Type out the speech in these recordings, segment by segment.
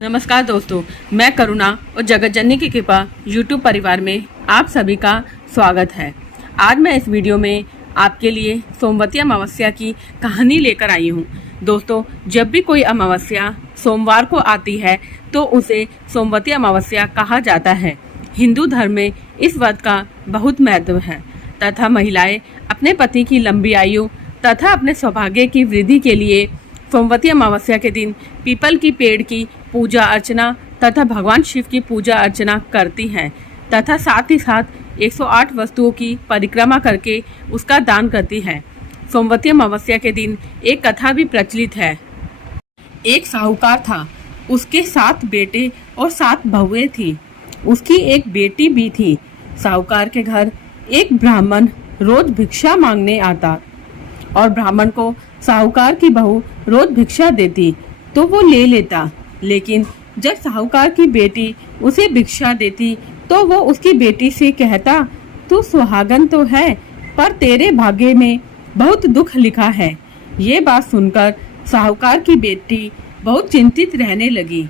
नमस्कार दोस्तों, मैं करुणा और जगत जननी की कृपा यूट्यूब परिवार में आप सभी का स्वागत है। आज मैं इस वीडियो में आपके लिए सोमवती अमावस्या की कहानी लेकर आई हूँ। दोस्तों, जब भी कोई अमावस्या सोमवार को आती है तो उसे सोमवती अमावस्या कहा जाता है। हिंदू धर्म में इस व्रत का बहुत महत्व है तथा महिलाएं अपने पति की लंबी आयु तथा अपने सौभाग्य की वृद्धि के लिए सोमवती अमावस्या के दिन पीपल की पेड़ की पूजा अर्चना तथा भगवान शिव की पूजा अर्चना करती हैं तथा साथ ही साथ 108 वस्तुओं की परिक्रमा करके उसका दान करती हैं। सोमवती अमावस्या के दिन एक कथा भी प्रचलित है। एक साहूकार था, उसके 7 बेटे और 7 बहुएं थी। उसकी एक बेटी भी थी। साहूकार के घर एक ब्राह्मण रोज भिक्षा मांगने आता और ब्राह्मण को साहूकार की बहू रोज भिक्षा देती तो वो ले लेता। लेकिन जब साहूकार की बेटी उसे भिक्षा देती तो वो उसकी बेटी से कहता, तू सुहागन तो है पर तेरे भाग्य में बहुत दुख लिखा है। ये बात सुनकर साहूकार की बेटी बहुत चिंतित रहने लगी।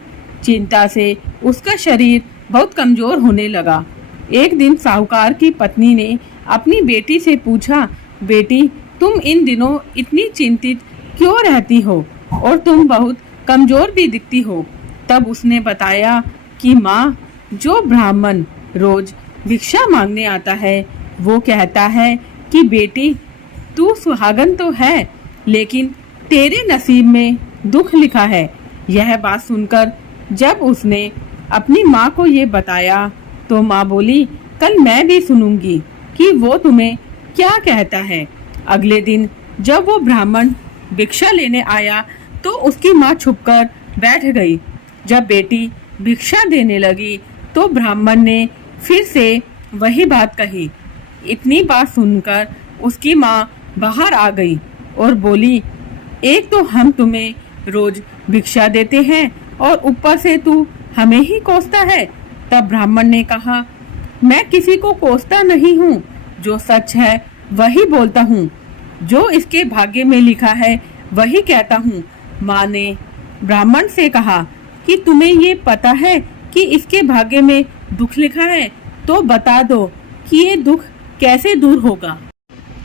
चिंता से उसका शरीर बहुत कमजोर होने लगा। एक दिन साहूकार की पत्नी ने अपनी बेटी से पूछा, बेटी तुम इन दिनों इतनी चिंतित क्यों रहती हो और तुम बहुत कमजोर भी दिखती हो। तब उसने बताया कि माँ, जो ब्राह्मण रोज भिक्षा मांगने आता है वो कहता है कि बेटी तू सुहागन तो है लेकिन तेरे नसीब में दुख लिखा है। यह बात सुनकर जब उसने अपनी माँ को ये बताया तो माँ बोली, कल मैं भी सुनूंगी कि वो तुम्हें क्या कहता है। अगले दिन जब वो ब्राह्मण भिक्षा लेने आया तो उसकी माँ छुपकर बैठ गई। जब बेटी भिक्षा देने लगी तो ब्राह्मण ने फिर से वही बात कही। इतनी बात सुनकर उसकी माँ बाहर आ गई और बोली, एक तो हम तुम्हें रोज भिक्षा देते हैं और ऊपर से तू हमें ही कोसता है। तब ब्राह्मण ने कहा, मैं किसी को कोसता नहीं हूँ, जो सच है वही बोलता हूँ, जो इसके भाग्य में लिखा है वही कहता हूँ। माँ ने ब्राह्मण से कहा कि तुम्हें ये पता है कि इसके भाग्य में दुख लिखा है, तो बता दो कि ये दुख कैसे दूर होगा।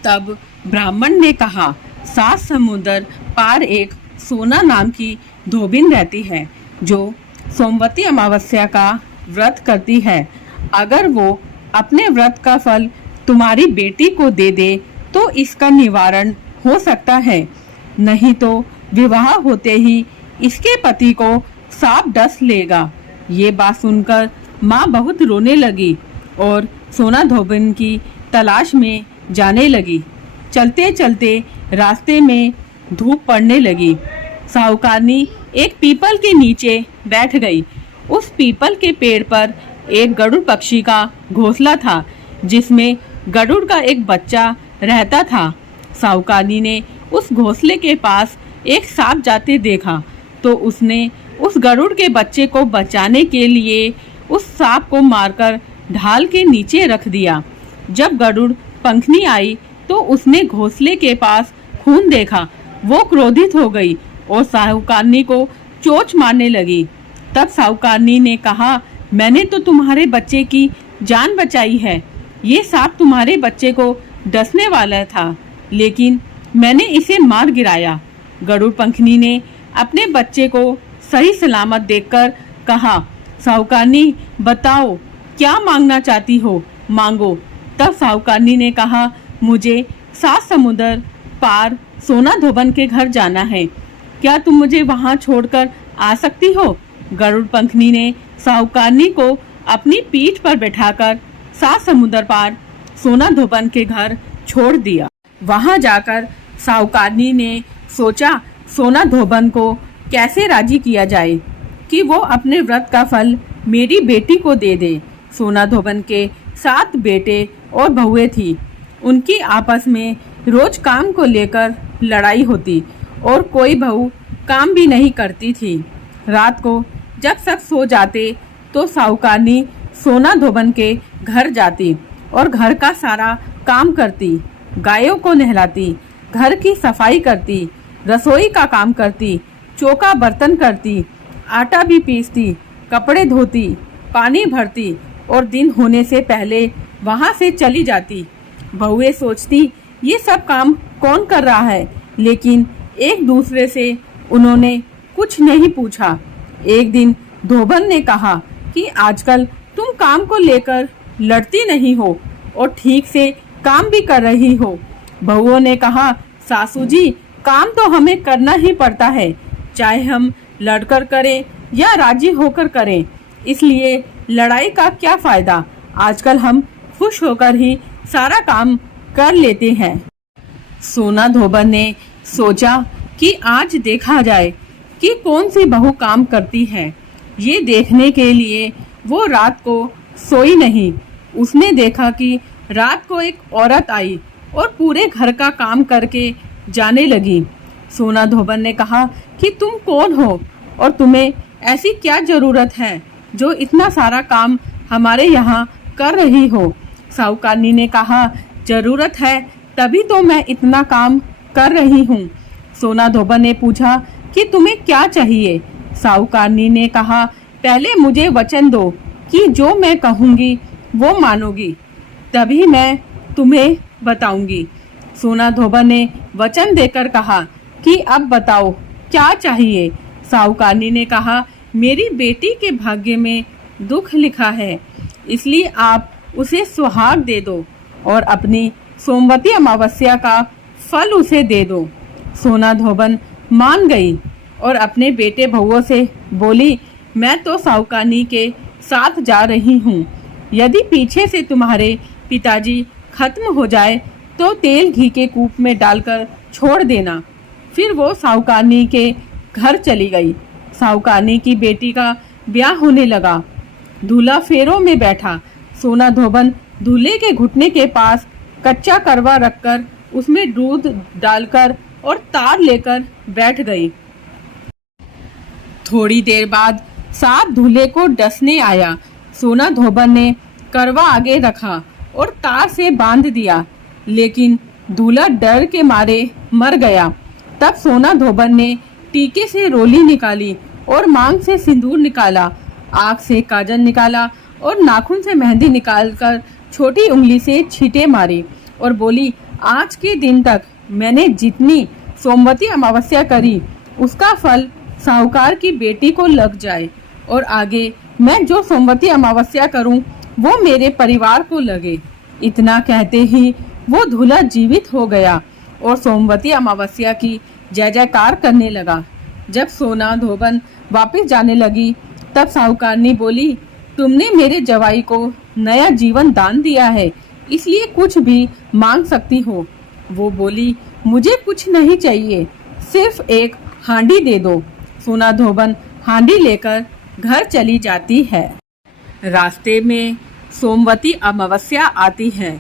तब ब्राह्मण ने कहा, 7 समुद्र पार एक सोना नाम की धोबिन रहती है जो सोमवती अमावस्या का व्रत करती है। अगर वो अपने व्रत का फल तुम्हारी बेटी को दे दे तो इसका निवारण हो सकता है, नहीं तो विवाह होते ही इसके पति को सांप डस लेगा। ये बात सुनकर माँ बहुत रोने लगी और सोना धोबिन की तलाश में जाने लगी। चलते चलते रास्ते में धूप पड़ने लगी। साहूकारनी एक पीपल के नीचे बैठ गई। उस पीपल के पेड़ पर एक गरुड़ पक्षी का घोंसला था जिसमें गरुड़ का एक बच्चा रहता था। साहूकारनी ने उस घोंसले के पास एक सांप जाते देखा तो उसने उस गरुड़ के बच्चे को बचाने के लिए उस सांप को मारकर ढाल के नीचे रख दिया। जब गरुड़ पंखनी आई तो उसने घोंसले के पास खून देखा। वो क्रोधित हो गई और साहूकारनी को चोंच मारने लगी। तब साहूकारनी ने कहा, मैंने तो तुम्हारे बच्चे की जान बचाई है। ये सांप तुम्हारे बच्चे को डसने वाला था लेकिन मैंने इसे मार गिराया। गरुड़ पंखनी ने अपने बच्चे को सही सलामत देखकर कहा, साहूकारनी बताओ क्या मांगना चाहती हो, मांगो। तब साहूकारनी ने कहा, मुझे 7 समुद्र पार सोना धोबन के घर जाना है, क्या तुम मुझे वहां छोड़कर आ सकती हो। गरुड़ पंखनी ने साहूकारनी को अपनी पीठ पर बैठाकर 7 समुद्र पार सोना धोबन के घर छोड़ दिया। वहां जाकर साहूकारनी ने सोचा सोना धोबन को कैसे राजी किया जाए कि वो अपने व्रत का फल मेरी बेटी को दे दे। सोना धोबन के 7 बेटे और बहुएं थी। उनकी आपस में रोज काम को लेकर लड़ाई होती और कोई बहू काम भी नहीं करती थी। रात को जब सब सो जाते तो साहूकारनी सोना धोबन के घर जाती और घर का सारा काम करती, गायों को नहलाती, घर की सफाई करती, रसोई का काम करती, चौका बर्तन करती, आटा भी पीसती, कपड़े धोती, पानी भरती और दिन होने से पहले वहाँ से चली जाती। बहुएं सोचती ये सब काम कौन कर रहा है, लेकिन एक दूसरे से उन्होंने कुछ नहीं पूछा। एक दिन धोबन ने कहा कि आजकल तुम काम को लेकर लड़ती नहीं हो और ठीक से काम भी कर रही हो। बहुओं ने कहा, सासू जी, काम तो हमें करना ही पड़ता है, चाहे हम लड़कर करें या राजी होकर करें, इसलिए लड़ाई का क्या फायदा। आजकल हम खुश होकर ही सारा काम कर लेते हैं। सोना धोबन ने सोचा कि आज देखा जाए कि कौन सी बहू काम करती है। ये देखने के लिए वो रात को सोई नहीं। उसने देखा कि रात को एक औरत आई और पूरे घर का काम करके जाने लगी। सोना धोबन ने कहा कि तुम कौन हो और तुम्हें ऐसी क्या जरूरत है जो इतना सारा काम हमारे यहाँ कर रही हो। साहूकारनी ने कहा, जरूरत है तभी तो मैं इतना काम कर रही हूँ। सोना धोबन ने पूछा कि तुम्हें क्या चाहिए। साहूकारनी ने कहा, पहले मुझे वचन दो कि जो मैं कहूँगी वो मानोगी, तभी मैं तुम्हें बताऊंगी। सोना धोबन ने वचन देकर कहा कि अब बताओ क्या चाहिए। साहूकारनी ने कहा, मेरी बेटी के भाग्य में दुख लिखा है, इसलिए आप उसे सुहाग दे दो और अपनी सोमवती अमावस्या का फल उसे दे दो। सोना धोबन मान गई और अपने बेटे बहुओं से बोली, मैं तो साहूकारनी के साथ जा रही हूँ। यदि पीछे से तुम्हारे पिताजी खत्म हो जाए तो तेल घी के कूप में डालकर छोड़ देना। फिर वो साहूकारनी के घर चली गई। साहूकारनी की बेटी का ब्याह होने लगा। दूल्हा फेरों में बैठा। सोना धोबन दूल्हे के घुटने के पास कच्चा करवा रखकर उसमें दूध डालकर और तार लेकर बैठ गई। थोड़ी देर बाद सांप दूल्हे को डसने आया। सोना धोबन ने करवा आगे रखा और तार से बांध दिया, लेकिन दूल्हा डर के मारे मर गया। तब सोना धोबन ने टीके से रोली निकाली और मांग से सिंदूर निकाला, आँख से काजल निकाला और नाखून से मेहंदी निकालकर छोटी उंगली से छींटे मारी और बोली, आज के दिन तक मैंने जितनी सोमवती अमावस्या करी उसका फल साहूकार की बेटी को लग जाए और आगे मैं जो सोमवती अमावस्या करूं वो मेरे परिवार को लगे। इतना कहते ही वो दूल्हा जीवित हो गया और सोमवती अमावस्या की जय जयकार करने लगा। जब सोना धोबन वापस जाने लगी तब साहूकारनी बोली, तुमने मेरे जवाई को नया जीवन दान दिया है, इसलिए कुछ भी मांग सकती हो। वो बोली, मुझे कुछ नहीं चाहिए, सिर्फ एक हांडी दे दो। सोना धोबन हांडी लेकर घर चली जाती है। रास्ते में सोमवती अमावस्या आती है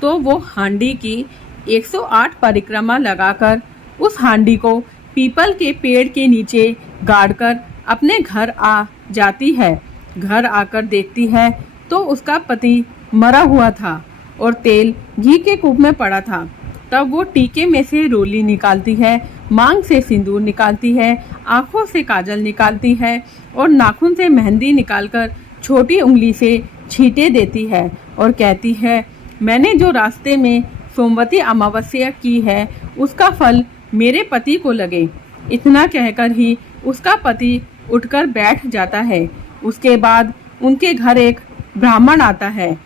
तो वो हांडी की 108 परिक्रमा लगाकर उस हांडी को पीपल के पेड़ के नीचे गाड़कर अपने घर आ जाती है। घर आकर देखती है तो उसका पति मरा हुआ था और तेल घी के कूप में पड़ा था। तब वो टीके में से रोली निकालती है, मांग से सिंदूर निकालती है, आंखों से काजल निकालती है और नाखून से मेहंदी निकालकर छोटी उंगली से छींटे देती है और कहती है, मैंने जो रास्ते में सोमवती अमावस्या की है उसका फल मेरे पति को लगे। इतना कहकर ही उसका पति उठकर बैठ जाता है। उसके बाद उनके घर एक ब्राह्मण आता है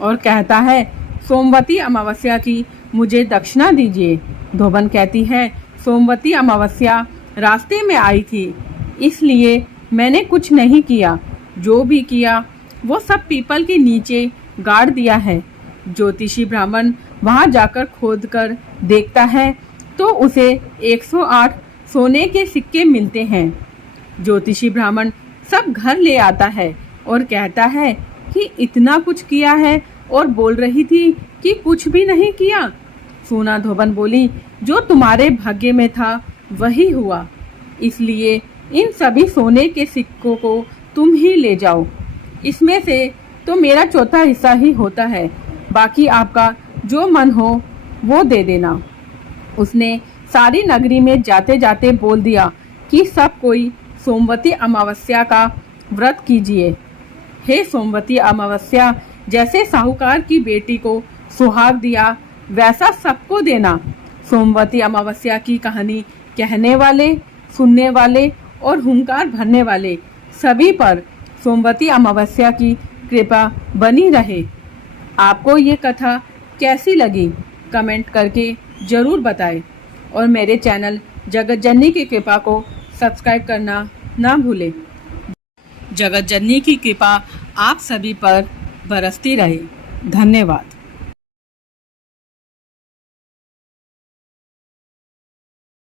और कहता है, सोमवती अमावस्या की मुझे दक्षिणा दीजिए। धोबन कहती है, सोमवती अमावस्या रास्ते में आई थी, इसलिए मैंने कुछ नहीं किया। जो भी किया वो सब पीपल के नीचे गाड़ दिया है। ज्योतिषी ब्राह्मण वहां जाकर खोदकर देखता है तो उसे 108 सोने के सिक्के मिलते हैं। ज्योतिषी ब्राह्मण सब घर ले आता है और कहता है कि इतना कुछ किया है और बोल रही थी कि कुछ भी नहीं किया। सोना धोबन बोली, जो तुम्हारे भाग्य में था वही हुआ, इसलिए इन सभी सोने के सिक्कों को तुम ही ले जाओ। इसमें से तो मेरा चौथा हिस्सा ही होता है, बाकी आपका जो मन हो वो दे देना। उसने सारी नगरी में जाते जाते बोल दिया कि सब कोई सोमवती अमावस्या का व्रत कीजिए। हे सोमवती अमावस्या, जैसे साहूकार की बेटी को सुहाग दिया वैसा सबको देना। सोमवती अमावस्या की कहानी कहने वाले, सुनने वाले और हुंकार भरने वाले सभी पर सोमवती अमावस्या की कृपा बनी रहे। आपको ये कथा कैसी लगी कमेंट करके ज़रूर बताएं और मेरे चैनल जगत जननी की कृपा को सब्सक्राइब करना ना भूलें। जगत जननी की कृपा आप सभी पर बरसती रहे। धन्यवाद।